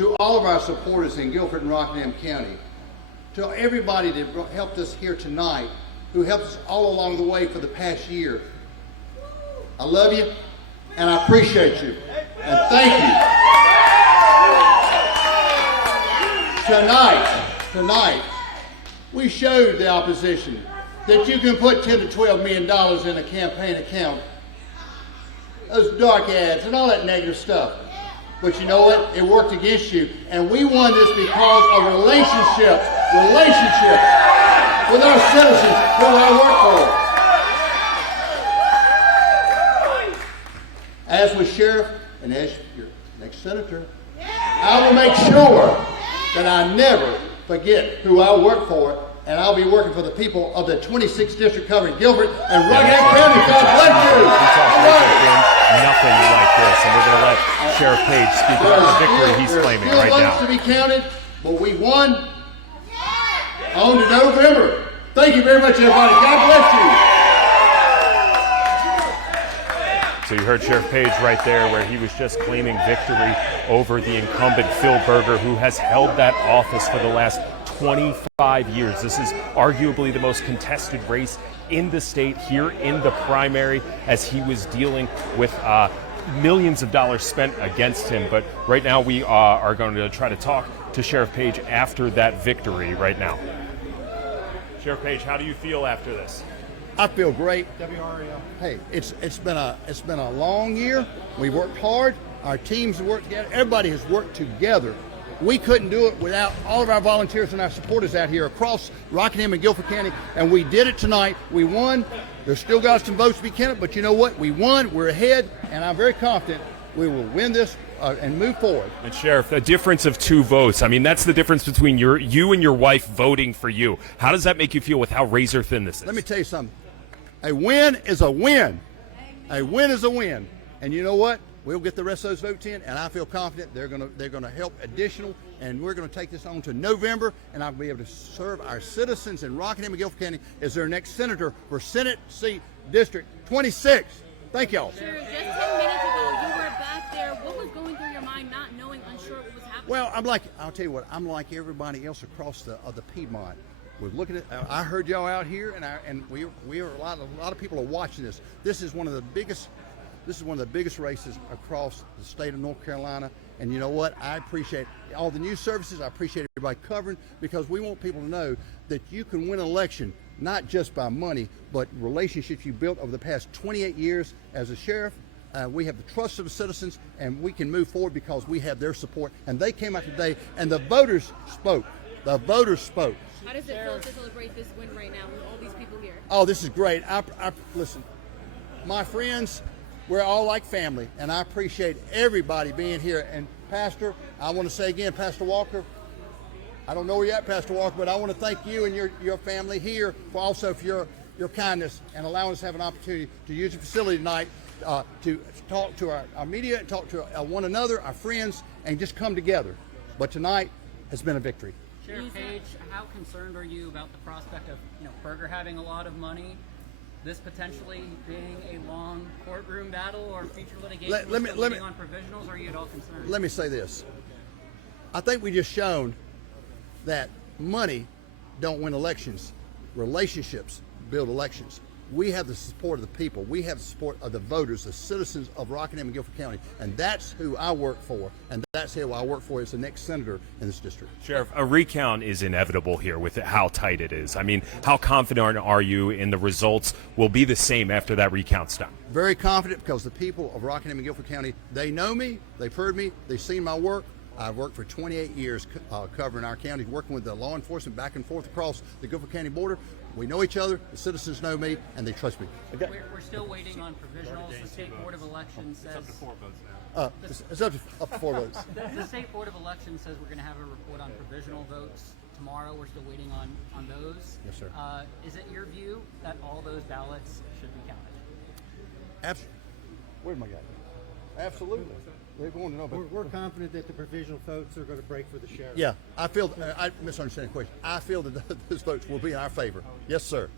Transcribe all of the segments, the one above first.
to all of our supporters in Guilford and Rockingham County, to everybody that helped us here tonight, who helped us all along the way for the past year. I love you, and I appreciate you, and thank you. Tonight, we showed the opposition that you can put $10 to $12 million in a campaign account. Those dark ads and all that negative stuff. But you know what? It worked against you. And we won this because of relationships with our citizens who I work for. As with Sheriff and as your next Senator, I will make sure that I never forget who I work for, and I'll be working for the people of the 26th District covering Guilford and Rockingham County. God bless you. Nothing like this, and we're going to let Sheriff Page speak about the victory he's claiming right now. Still votes to be counted, but we won on to November. Thank you very much, everybody. God bless you. So you heard Sheriff Page right there, where he was just claiming victory over the incumbent Phil Berger, who has held that office for the last 25 years. This is arguably the most contested race in the state here in the primary, as he was dealing with millions of dollars spent against him. But right now we are going to try to talk to Sheriff Page after that victory right now. Sheriff Page, how do you feel after this? I feel great. WRAL. Hey, it's been a long year. We worked hard. Our teams have worked together. Everybody has worked together. We couldn't do it without all of our volunteers and our supporters out here across Rockingham and Guilford County, and we did it tonight. We won. There's still got some votes to be counted, but you know what? We won. We're ahead, and I'm very confident we will win this and move forward. And Sheriff, the difference of 2 votes, I mean, that's the difference between you and your wife voting for you. How does that make you feel with how razor thin this is? Let me tell you something. A win is a win. A win is a win. And you know what? We'll get the rest of those votes in, and I feel confident they're gonna help additional, and we're gonna take this on to November, and I'll be able to serve our citizens in Rockingham and Guilford County as their next senator for Senate seat District 26. Thank y'all. Sure, just 10 minutes ago, you were back there. What was going through your mind, not knowing, unsure what was happening? Well, I'll tell you what, I'm like everybody else across the Piedmont. We're looking at. I heard y'all out here, and we are a lot of people are watching this. This is one of the biggest races across the state of North Carolina. And you know what? I appreciate all the news services. I appreciate everybody covering, because we want people to know that you can win an election not just by money, but relationships you built over the past 28 years as a sheriff. We have the trust of the citizens, and we can move forward because we have their support. And they came out today, and the voters spoke. The voters spoke. How does it feel to celebrate this win right now with all these people here? Oh, this is great. Listen, my friends, we're all like family, and I appreciate everybody being here. And Pastor, I want to say again, Pastor Walker, I don't know where you're at, Pastor Walker, but I want to thank you and your family here for your kindness and allowing us to have an opportunity to use the facility tonight to talk to our media and talk to one another, our friends, and just come together. But tonight has been a victory. Sheriff Page, how concerned are you about the prospect of Berger having a lot of money, this potentially being a long courtroom battle or future litigation on provisionals? Or are you at all concerned? Let me say this. I think we just shown that money don't win elections. Relationships build elections. We have the support of the people. We have the support of the voters, the citizens of Rockingham and Guilford County. And that's who I work for. And that's who I work for as the next senator in this district. Sheriff, a recount is inevitable here with how tight it is. I mean, how confident are you in the results will be the same after that recount's done? Very confident, because the people of Rockingham and Guilford County, they know me, they've heard me, they've seen my work. I've worked for 28 years covering our county, working with the law enforcement back and forth across the Guilford County border. We know each other, the citizens know me, and they trust me. Okay. We're still waiting on provisionals. The State Board of Elections says... It's up to 4 votes now. It's up to 4 votes. The State Board of Elections says we're going to have a report on provisional votes tomorrow. We're still waiting on those. Yes, sir. Is it your view that all those ballots should be counted? Where's my guy? Absolutely. They're going to know about We're confident that the provisional votes are going to break for the sheriff. Yeah, I feel, I misunderstand the question. I feel that those votes will be in our favor. Yes, sir.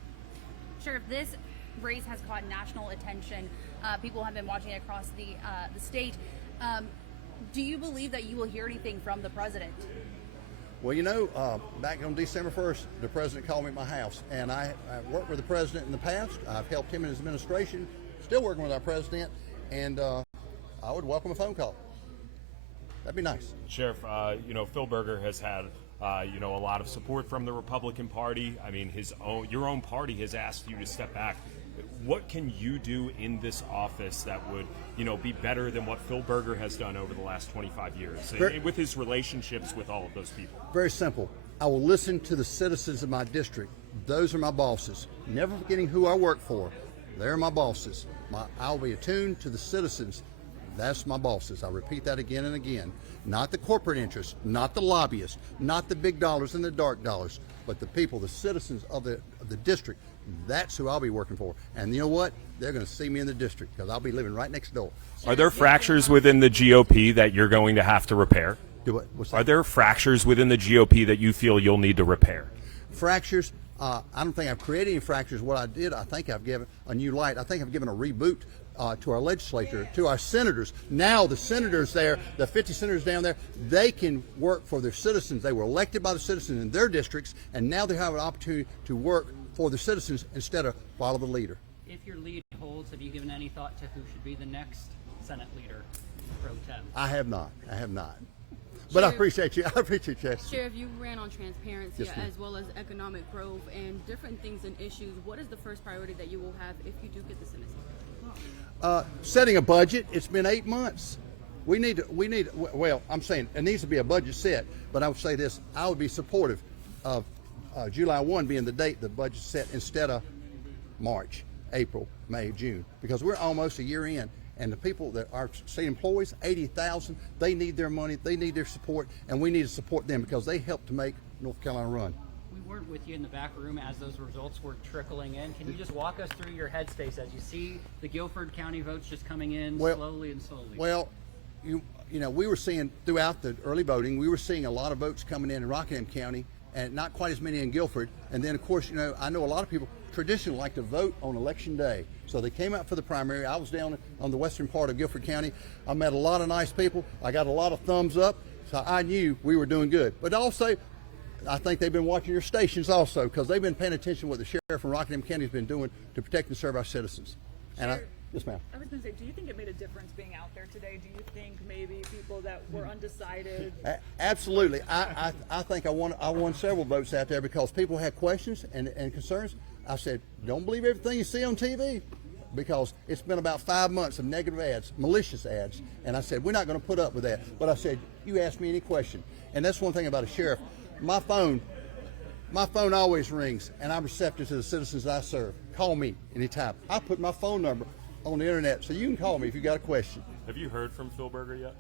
Sheriff, this race has caught national attention. People have been watching it across the state. Do you believe that you will hear anything from the president? Well, you know, back on December 1st, the president called me at my house, and I worked with the president in the past. I've helped him in his administration, still working with our president, and I would welcome a phone call. That'd be nice. Sheriff, you know, Phil Berger has had, you know, a lot of support from the Republican Party. I mean, your own party has asked you to step back. What can you do in this office that would, you know, be better than what Phil Berger has done over the last 25 years with his relationships with all of those people? Very simple. I will listen to the citizens of my district. Those are my bosses. Never forgetting who I work for. They're my bosses. I'll be attuned to the citizens. That's my bosses. I'll repeat that again and again. Not the corporate interests, not the lobbyists, not the big dollars and the dark dollars, but the people, the citizens of the district. That's who I'll be working for. And you know what? They're going to see me in the district because I'll be living right next door. Are there fractures within the GOP that you're going to have to repair? Do what? What's that? Are there fractures within the GOP that you feel you'll need to repair? Fractures? I don't think I've created any fractures. What I did, I think I've given a new light. I think I've given a reboot to our legislature, to our senators. Now the senators there, the 50 senators down there, they can work for their citizens. They were elected by the citizens in their districts, and now they have an opportunity to work for the citizens instead of follow the leader. If your lead holds, have you given any thought to who should be the next Senate leader, pro tem? I have not. I have not. But I appreciate you. I appreciate you. Sheriff, you ran on transparency Yes, ma'am. as well as economic growth and different things and issues. What is the first priority that you will have if you do get the Senate seat? Setting a budget. It's been 8 months. We need. Well, I'm saying it needs to be a budget set. But I would say this: I would be supportive of July 1 being the date the budget's set instead of March, April, May, June, because we're almost a year in. And the people that are state employees, 80,000, they need their money, they need their support, and we need to support them because they help to make North Carolina run. We weren't with you in the back room as those results were trickling in. Can you just walk us through your headspace as you see the Guilford County votes just coming in slowly and slowly? Well, you know, we were seeing throughout the early voting, we were seeing a lot of votes coming in Rockingham County, and not quite as many in Guilford. And then, of course, you know, I know a lot of people traditionally like to vote on election day. So they came out for the primary. I was down on the western part of Guilford County. I met a lot of nice people. I got a lot of thumbs up. So I knew we were doing good. But also, I think they've been watching your stations also because they've been paying attention to what the sheriff from Rockingham County has been doing to protect and serve our citizens. And yes, ma'am. I was going to say, do you think it made a difference being out there today? Do you think maybe people that were undecided? Absolutely. I think I won several votes out there because people had questions and concerns. I said, don't believe everything you see on TV because it's been about 5 months of negative ads, malicious ads. And I said, we're not going to put up with that. But I said, you ask me any question. And that's one thing about a sheriff. My phone always rings, and I'm receptive to the citizens I serve. Call me anytime. I put my phone number on the internet so you can call me if you got a question. Have you heard from Phil Berger yet?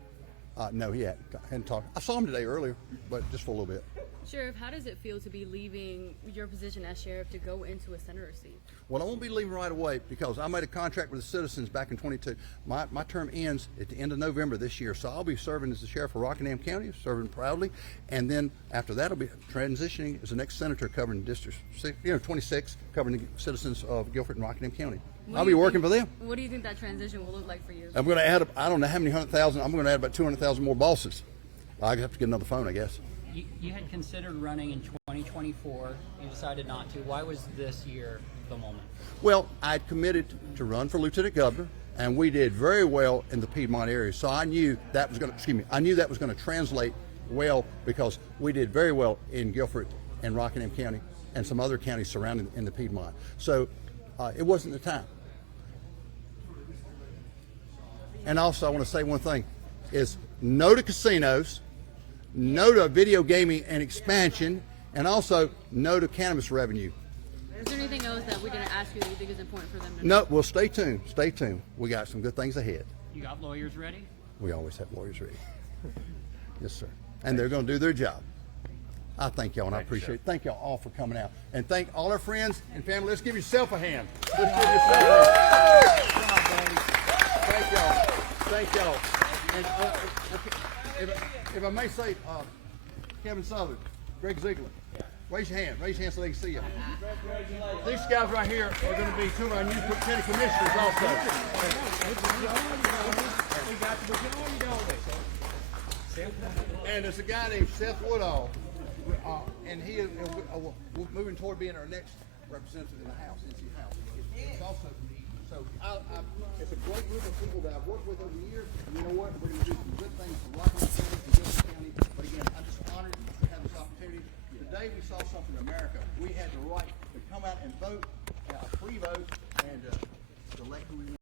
No, he hadn't talked. I saw him today earlier, but just for a little bit. Sheriff, how does it feel to be leaving your position as sheriff to go into a senator seat? Well, I won't be leaving right away because I made a contract with the citizens back in 22. My term ends at the end of November this year, so I'll be serving as the sheriff of Rockingham County, serving proudly, and then after that I'll be transitioning as the next senator covering District 26, covering the citizens of Guilford and Rockingham County. I'll be working for them. What do you think that transition will look like for you? I'm going to add, I don't know how many 100,000, I'm going to add about 200,000 more bosses. I have to get another phone, I guess. You had considered running in 2024. You decided not to. Why was this year the moment? Well, I'd committed to run for lieutenant governor, and we did very well in the Piedmont area. So I knew that was going to, I knew that was going to translate well because we did very well in Guilford and Rockingham County and some other counties surrounding in the Piedmont. So it wasn't the time. And also I want to say one thing is no to casinos, no to video gaming and expansion, and also no to cannabis revenue. Is there anything else that we didn't ask you that you think is important for them to know? No, well, stay tuned. Stay tuned. We got some good things ahead. You got lawyers ready? We always have lawyers ready. Yes, sir. And they're going to do their job. I thank y'all, and I appreciate it. Thank y'all all for coming out. And thank all our friends and family. Let's give yourself a hand. Let's give yourself a hand. Thank y'all. Thank y'all. And if I may say, Kevin Southern, Greg Ziegler, raise your hand. Raise your hand so they can see you. These guys right here are going to be two of our new county commissioners also. And there's a guy named Seth Woodall, and he is moving toward being our next representative in the House, NC House. It's also so it's a great group of people that I've worked with over the years. And you know what? We're going to do some good things for Rockingham County, for Jefferson County. But again, I'm just honored to have this opportunity. Today we saw something in America. We had the right to come out and vote, a free vote, and to elect who we